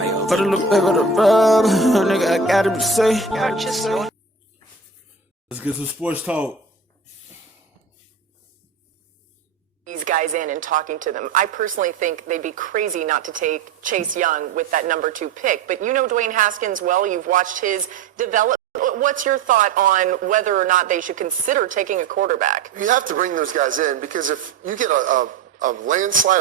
Put a little bit of the rub, nigga, I gotta be safe. Let's get some sports talk. These guys in and talking to them. I personally think they'd be crazy not to take Chase Young with that #2 pick. But you know Dwayne Haskins well. You've watched his development. What's your thought on whether or not they should consider taking a quarterback? You have to bring those guys in because if you get a landslide,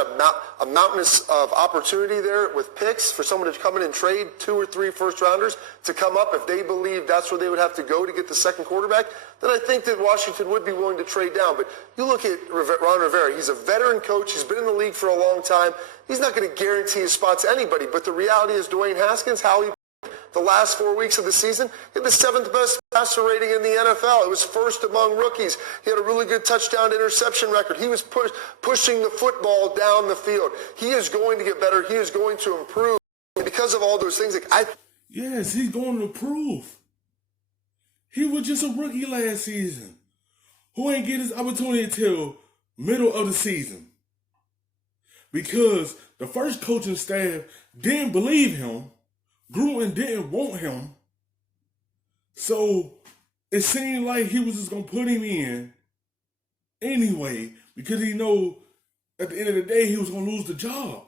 a mountainous of opportunity there with picks for someone to come in and trade 2 or 3 first-rounders to come up, if they believe that's where they would have to go to get the second quarterback, then I think that Washington would be willing to trade down. But you look at Ron Rivera, he's a veteran coach. He's been in the league for a long time. He's not going to guarantee his spot to anybody. But the reality is Dwayne Haskins, how he the last 4 weeks of the season, he had the 7th best passer rating in the NFL. It was first among rookies. He had a really good touchdown to interception record. He was pushing the football down the field. He is going to get better. He is going to improve. And because of all those things, yes, he's going to improve. He was just a rookie last season who ain't get his opportunity until middle of the season because the first coaching staff didn't believe him. Gruden didn't want him, so it seemed like he was just going to put him in anyway because he know at the end of the day he was going to lose the job.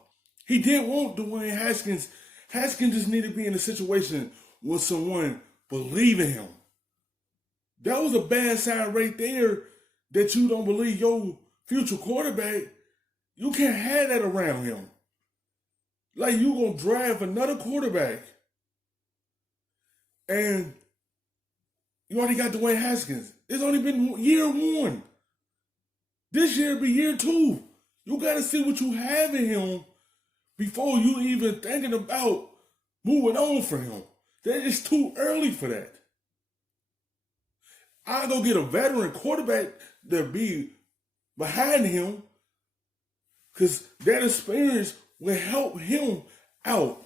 He didn't want Dwayne Haskins. Haskins just needed to be in a situation where someone believed in him. That was a bad sign right there that you don't believe your future quarterback. You can't have that around him. Like you going to draft another quarterback and you already got Dwayne Haskins. It's only been year 1. This year be year 2. You got to see what you have in him before you even thinking about moving on for him. That is too early for that. I go get a veteran quarterback that be behind him because that experience will help him out.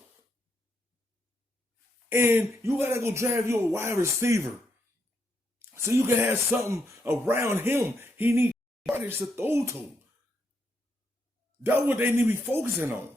And you gotta go drive your wide receiver so you can have something around him he needs bodies to throw to. That's what they need to be focusing on.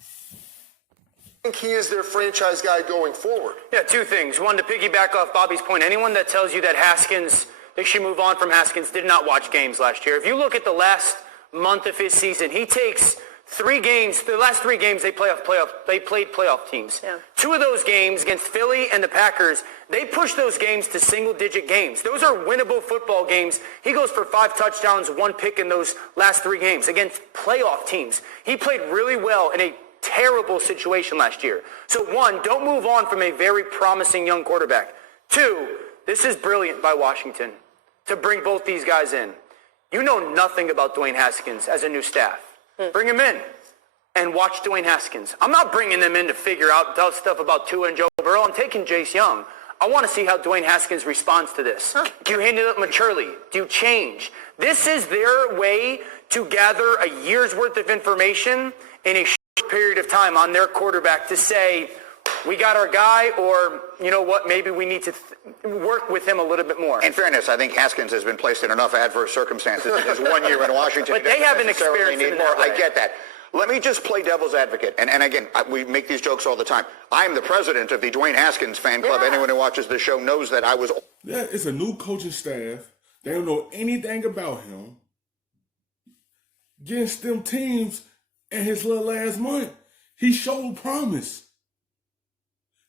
I think he is their franchise guy going forward. Yeah, 2 things. One, to piggyback off Bobby's point, anyone that tells you that Haskins, they should move on from Haskins, did not watch games last year. If you look at the last month of his season, he takes 3 games, the last 3 games they played playoff teams. Yeah. 2 of those games against Philly and the Packers, they pushed those games to single-digit games. Those are winnable football games. He goes for 5 touchdowns, 1 pick in those last 3 games against playoff teams. He played really well in a terrible situation last year. So 1, don't move on from a very promising young quarterback. 2, this is brilliant by Washington to bring both these guys in. You know nothing about Dwayne Haskins as a new staff. Bring him in and watch Dwayne Haskins. I'm not bringing them in to figure out stuff about Tua and Joe Burrow. I'm taking Chase Young. I want to see how Dwayne Haskins responds to this. Do you handle it maturely? Do you change? This is their way to gather a year's worth of information in a short period of time on their quarterback to say, we got our guy, or you know what, maybe we need to work with him a little bit more. In fairness, I think Haskins has been placed in enough adverse circumstances in his 1 year in Washington. But they haven't experienced it in that way. I get that. Let me just play devil's advocate. And again, we make these jokes all the time. I'm the president of the Dwayne Haskins fan club. Yeah. Anyone who watches this show knows that I was... Yeah, it's a new coaching staff. They don't know anything about him. Against them teams in his little last month, he showed promise.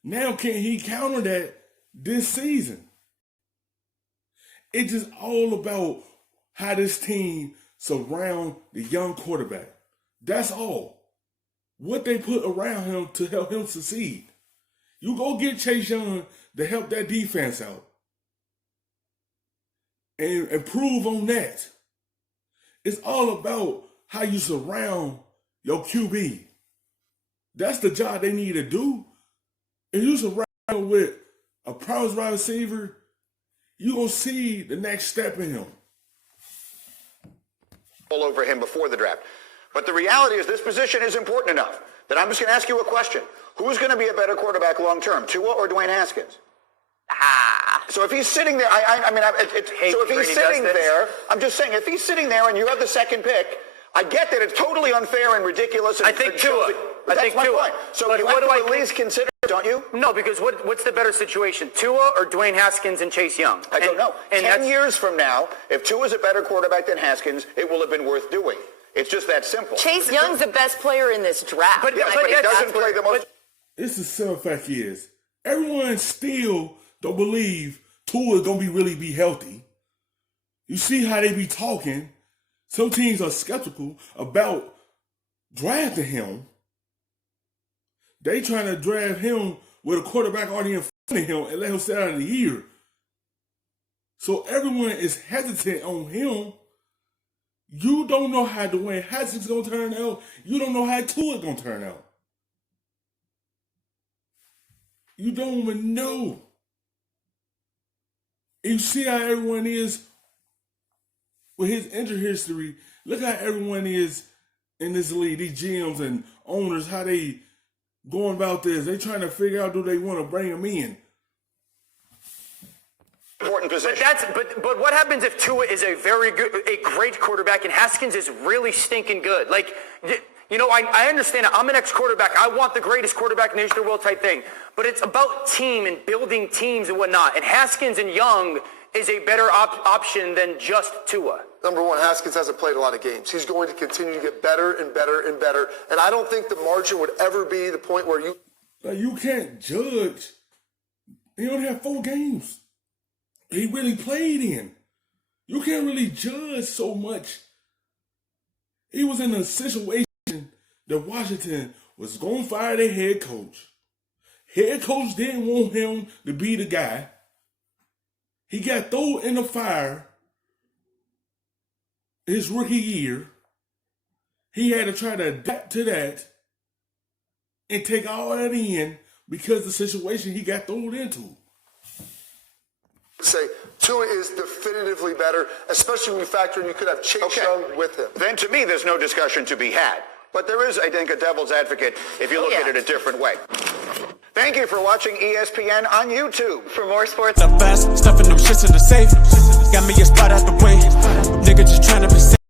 Now can he counter that this season? It's just all about how this team surround the young quarterback. That's all. What they put around him to help him succeed. You go get Chase Young to help that defense out. And improve on that. It's all about how you surround your QB. That's the job they need to do. If you surround with a promising wide receiver, you're going to see the next step in him. All over him before the draft. But the reality is this position is important enough that I'm just going to ask you a question. Who's going to be a better quarterback long term, Tua or Dwayne Haskins? So if he's sitting there, I'm just saying, if he's sitting there and you have the 2nd pick, I get that it's totally unfair and ridiculous. And I think Tua. That's my point. So But you what have do to at least consider it, don't you? No, because what's the better situation, Tua or Dwayne Haskins and Chase Young? I don't know. And 10 years from now, if Tua's a better quarterback than Haskins, it will have been worth doing. It's just that simple. Chase Young's the best player in this draft. But he doesn't play the most. It's the simple fact is, everyone still don't believe Tua is going to really be healthy. You see how they be talking. Some teams are skeptical about drafting him. They trying to draft him with a quarterback already in front of him and let him sit out of the year. So everyone is hesitant on him. You don't know how Dwayne Haskins is going to turn out. You don't know how Tua is going to turn out. You don't even know. And you see how everyone is with his injury history. Look how everyone is in this league, these GMs and owners, how they going about this. They trying to figure out, do they want to bring him in? Important position. But what happens if Tua is a great quarterback and Haskins is really stinking good? Like, you know, I understand it. I'm an ex-quarterback. I want the greatest quarterback in the history of the world type thing. But it's about team and building teams and whatnot. And Haskins and Young is a better option than just Tua. Number one, Haskins hasn't played a lot of games. He's going to continue to get better and better and better. And I don't think the margin would ever be the point where you can't judge. He only had 4 games he really played in. You can't really judge so much. He was in a situation that Washington was going to fire their head coach. Head coach didn't want him to be the guy. He got thrown in the fire his rookie year. He had to try to adapt to that and take all that in because of the situation he got thrown into. say Tua is definitively better, especially when you factor in you could have Chase Young with him. Then to me, there's no discussion to be had. But there is, I think, a devil's advocate if you look at it a different way. Thank you for watching ESPN on YouTube. For more sports. The best, stuffing them shits in the safe. Got me a spot out the way. Nigga just trying to be safe.